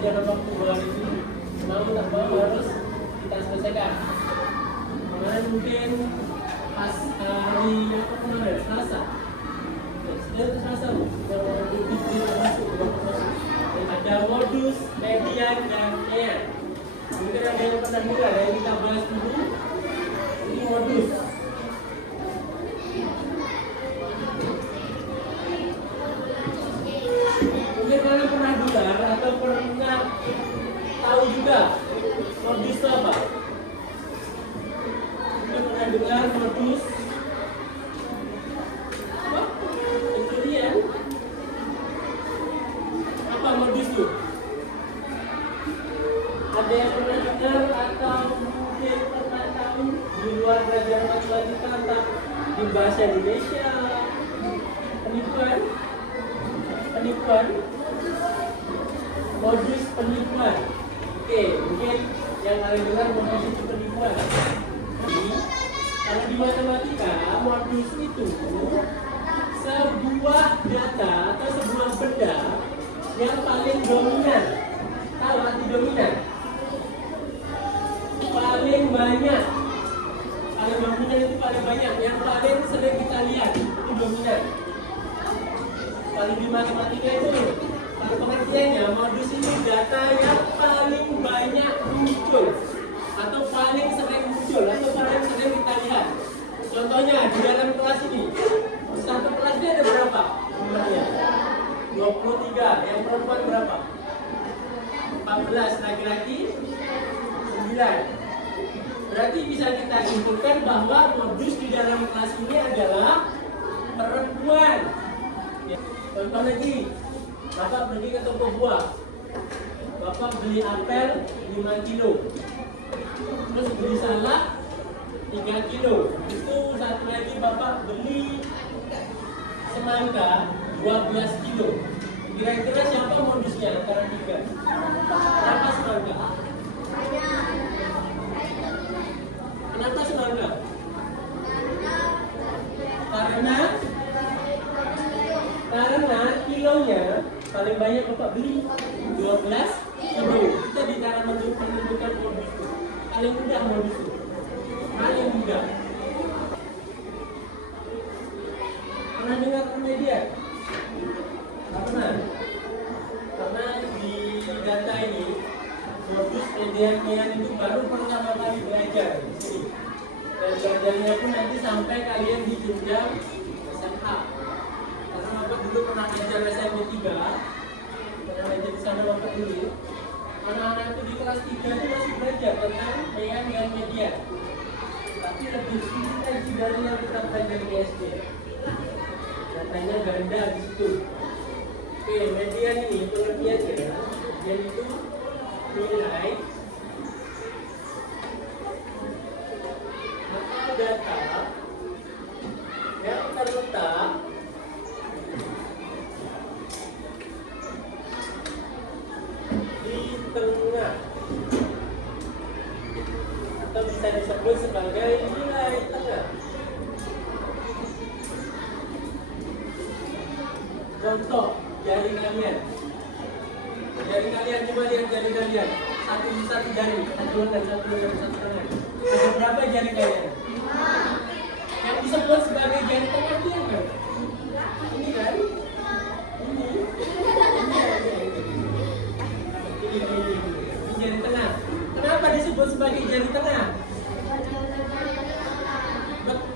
dalam waktu 2 hari ini. Mau tak mau harus kita selesaikan. Kemarin mungkin pas hari apa kemarin, Selasa. Sudah Selasa ada modus, median, dan EAN. Mungkin ada yang pernah dengar yang kita bahas dulu. Ini modus. Mungkin kalian pernah dengar atau pernah tahu juga modus itu apa? Mungkin pernah dengar modus apa? Pencurian. Apa modus itu? Ada yang pernah dengar atau mungkin pernah tahu di luar belajar matematika atau di bahasa Indonesia? Penipuan, modus penipuan. Oke, mungkin yang kalian dengar modus itu penipuan. Jadi, kalau di matematika, modus itu sebuah data atau sebuah benda yang paling dominan. Tahu arti dominan? Paling banyak. Paling dominan itu paling banyak. Yang paling sering kita lihat itu dominan. Kalau di matematika itu, kalau pengertiannya modus itu data yang paling banyak muncul atau paling sering muncul atau paling sering kita lihat. Contohnya di dalam kelas ini, satu kelas ini ada berapa jumlahnya? 23. Yang perempuan berapa? 14. Laki-laki 9. Berarti bisa kita simpulkan bahwa modus di dalam kelas ini adalah perempuan. Contoh lagi, Bapak pergi ke toko buah. Bapak beli apel 5 kilo. Terus beli salak 3 kilo. Itu satu lagi Bapak beli semangka 12 kilo. Kira-kira siapa modusnya antara 3? Kenapa semangka? Kenapa semangka? Karena kilonya paling banyak Bapak beli 12 kilo. Kita di cara menentukan modus itu paling mudah modus itu. Paling mudah. Pernah dengar median? Nggak pernah. Karena di data ini modus median itu baru pertama kali belajar di sini. Dan belajarnya pun nanti sampai kalian di jenjang SMA. Karena Bapak dulu pernah ngajar SMP 3, pernah ngajar di sana Bapak dulu. Anak-anak itu di kelas 3 itu masih belajar tentang EAN dan median. Tapi lebih sulit lagi dari yang kita belajar di SD. Datanya ganda di situ. Oke, median ini pengertiannya, median itu nilai atau data yang terletak di tengah atau bisa disebut sebagai nilai tengah. Contoh jari kalian. Jari kalian, coba lihat jari kalian. Satu jari, satu lengan, satu lengan. Ada berapa jari kalian? Yang disebut sebagai jari tengah itu yang mana? Ini kan? Ini jari tengah. Kenapa disebut sebagai jari tengah?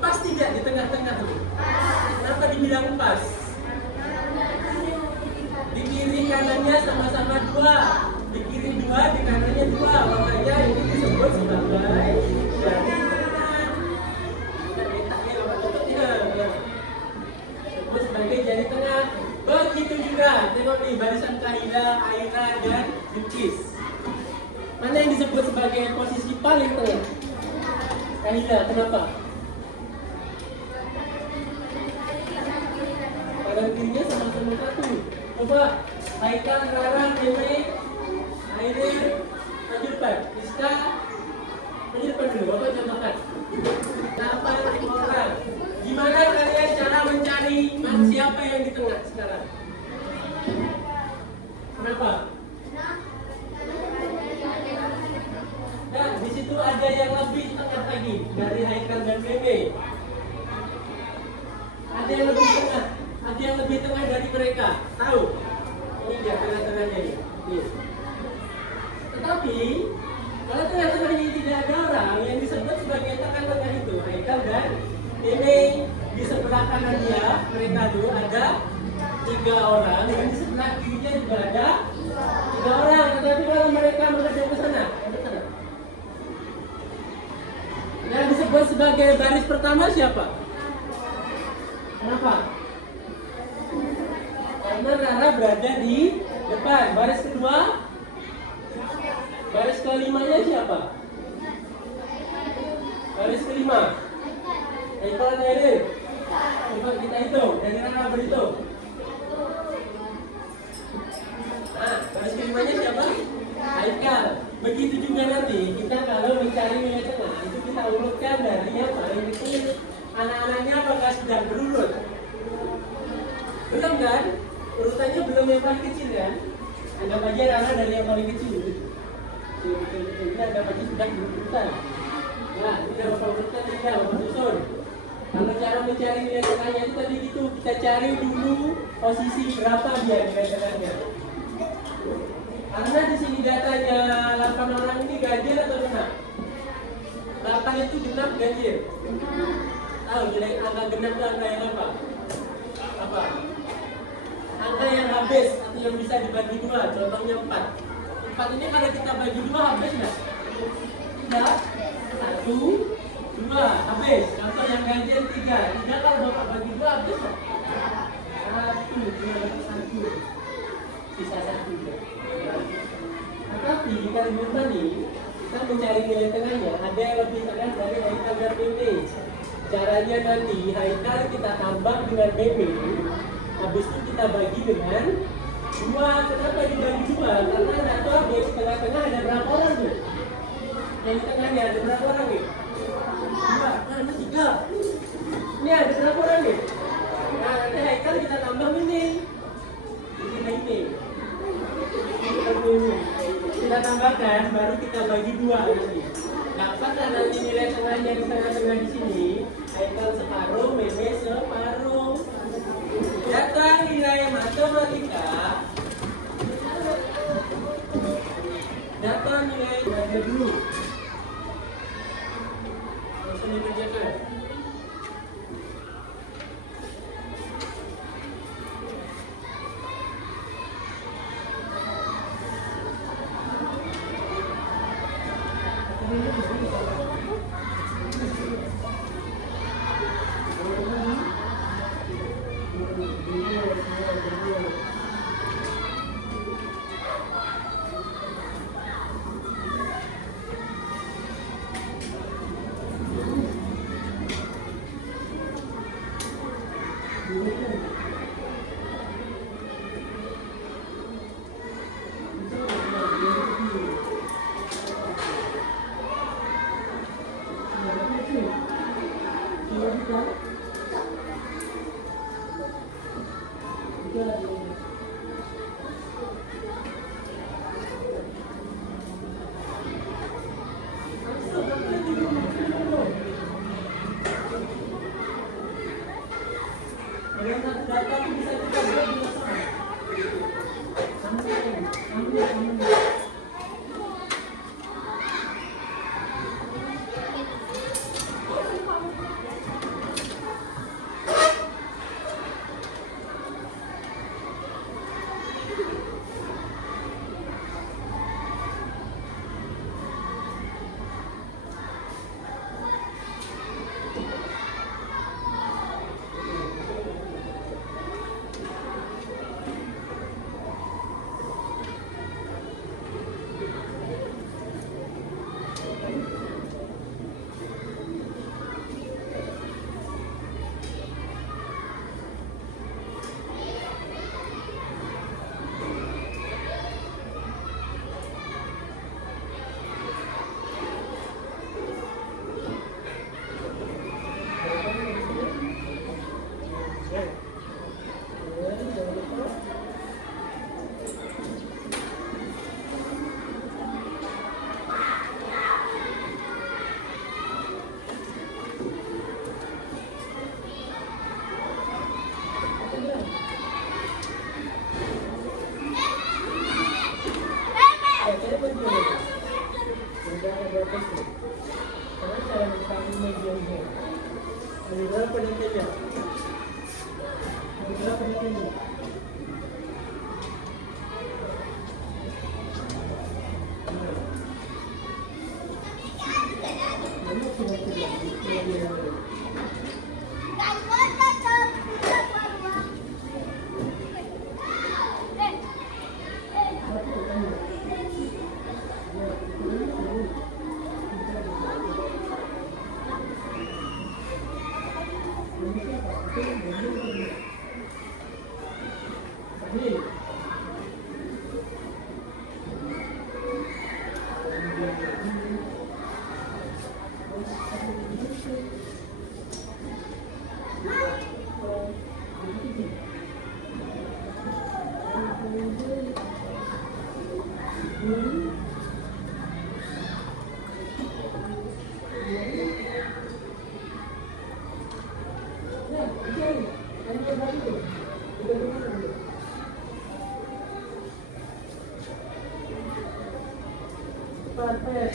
Pas tidak di tengah-tengah tuh? Kenapa dibilang pas? Di kiri kanannya sama-sama 2, di kiri 2, di kanannya 2, makanya ini disebut sebagai jari tengah. Disebut sebagai jari tengah. Begitu juga, tengok nih barisan Kahila, Aira, dan Yukis. Mana yang disebut sebagai posisi paling tengah? Kahila, kenapa? Kanan kirinya sama-sama 1. Coba Haikal, Rara, Dewi, Airin, lanjutkan. Rizka, lanjutkan dulu. Bapak contohkan. 8 orang. Gimana kalian cara mencari siapa yang di tengah sekarang? Kenapa? Tahu? Ini dia tengah-tengahnya ini. Nih. Tetapi kalau tengah-tengahnya tidak ada orang, yang disebut sebagai tengah-tengah itu Haikal dan ini di sebelah kanan dia, mereka tuh ada 3 orang, dan di sebelah kirinya juga ada 3 orang. Tetapi kalau mereka menghadap ke sana, yang disebut sebagai baris pertama siapa? Kenapa? Karena Rara berada di depan. Baris kedua, baris kelimanya siapa? Baris kelima. Haikal dan Aidil. Coba kita hitung. Dari Rara berhitung. Nah, baris kelimanya siapa? Haikal. Begitu juga nanti kita kalau mencari nilai tengah itu kita urutkan dari yang paling kecil. Anak-anaknya apakah sudah berurut? Belum kan? Urutannya belum yang paling kecil kan? Anggap aja Rara dari yang paling kecil. Betul-betul ini anggap aja sudah berurutan. Nah, sudah bapak urutkan juga, bapak susun. Kalau cara mencari nilai tengahnya itu tadi gitu, kita cari dulu posisi berapa dia nilai tengahnya. Karena di sini datanya 8 orang ini ganjil atau genap? 8 itu genap ganjil. Tahu nilai angka genap itu angka yang apa? Apa? Angka yang habis atau yang bisa dibagi 2, contohnya 4. 4 ini kalau kita bagi 2 habis nggak? Tidak. 1, 2 habis. Contoh yang ganjil 3. 3 kalau bapak bagi 2 habis nggak? 1, 2, 1. Sisa 1. Tetapi jika lebih tadi kita mencari nilai tengahnya, ada yang lebih tengah dari Haikal dan Meme. Caranya nanti Haikal kita tambah dengan Meme, habis itu kita bagi dengan 2. Kenapa dibagi 2? Karena ada tuh di tengah-tengah ada berapa orang tuh? Yang di tengahnya ada berapa orang nih? 2, nah 3. Ini ada berapa orang nih? Nah nanti Haikal kita tambah Meme. Ini Meme. Kita tambahkan, baru kita bagi 2 nanti. Dapat nanti nilai tengahnya di tengah-tengah di sini. Haikal separuh, Meme separuh. Data nilai matematika. Data nilai belajar dulu. Langsung dikerjakan. ada berapa sih? Karena cara mencari mediumnya. Ada berapa detailnya? Ada berapa detailnya?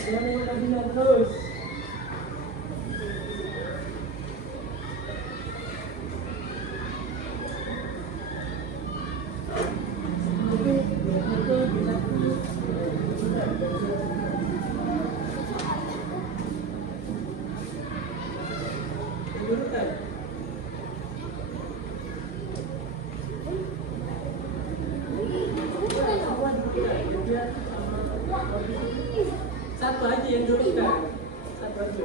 Jangan lupa terus. Satu aja yang dulu kan, satu aja.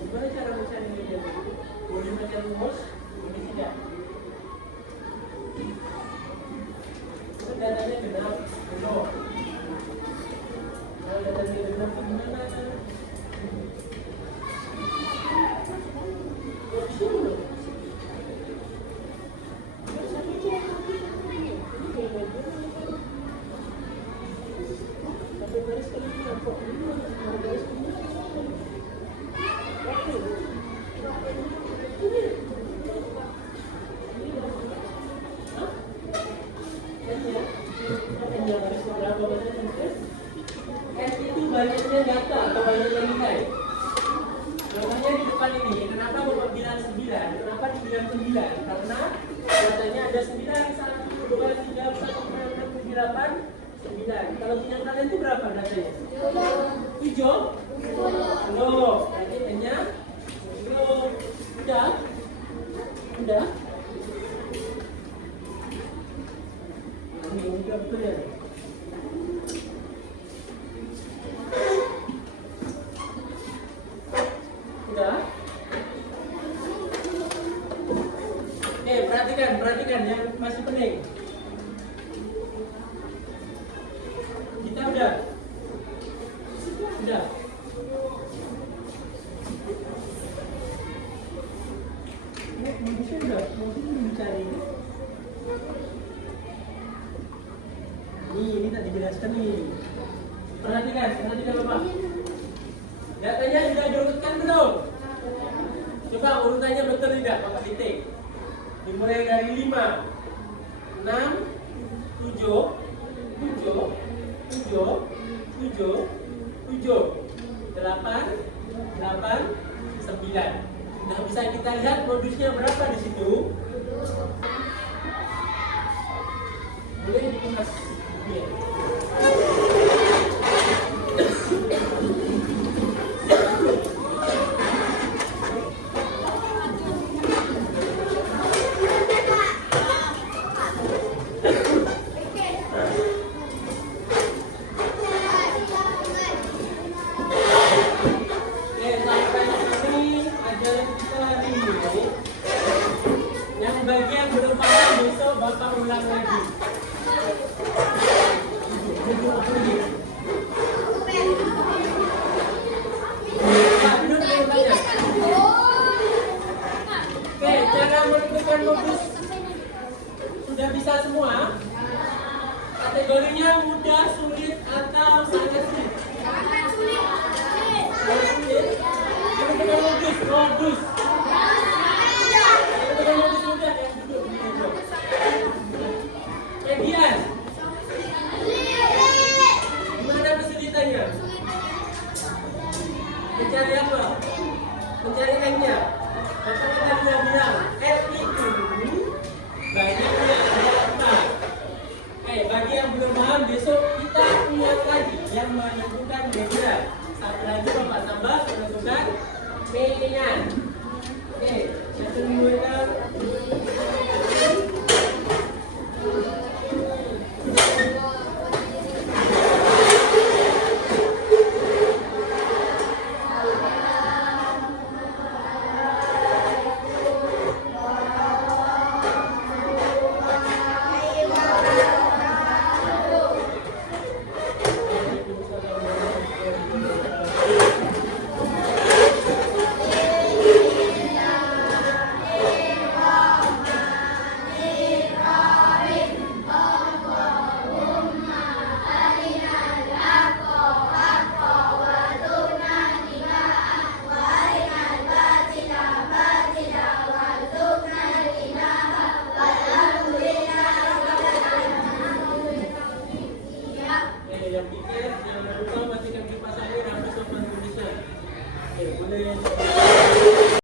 Gimana cara mencari media? Boleh baca rumus, boleh tidak. Datanya genap, penuh. Kalau datanya genap, gimana? Itu banyaknya data atau banyaknya nilai. Contohnya di depan ini, kenapa Bapak bilang 9? Kenapa dibilang 9? Karena datanya ada 9, 1, 2, 3, 4, 5, 6, 7, 8, 9. Kalau punya kalian itu berapa datanya? 7? Belum. Jadi hanya belum. Udah? Udah? Ini udah betul ya? Perhatikan yang masih pening. Kita udah. Bisa udah, mungkin mencari. Ini tak dijelaskan nih. Perhatikan Bapak. Datanya sudah diurutkan belum? Coba urutannya betul tidak, Bapak titik. Dimulai dari 5, 6, 7, 8, 9. Nah, bisa kita lihat modusnya berapa di situ. Boleh dikemas. Ya. Bagian belum paham besok Bapak ulang lagi. Oke, cara menentukan modus Kategorinya mudah, sulit, atau sangat sulit? Sangat sulit. Sangat sulit. Ini kita modus, modus. Kita modus mudah yang duduk di meja. Median. Gimana kesulitannya? Mencari apa? Mencari M-nya. Maka kita bilang M itu bagi yang dapat. Bagi yang belum paham, besok kita lihat lagi yang menentukan media. Satu lagi Bapak tambah menentukan median. Yang kedua yang pikir, yang lupa matikan kipas angin, habis itu tulisan. Boleh.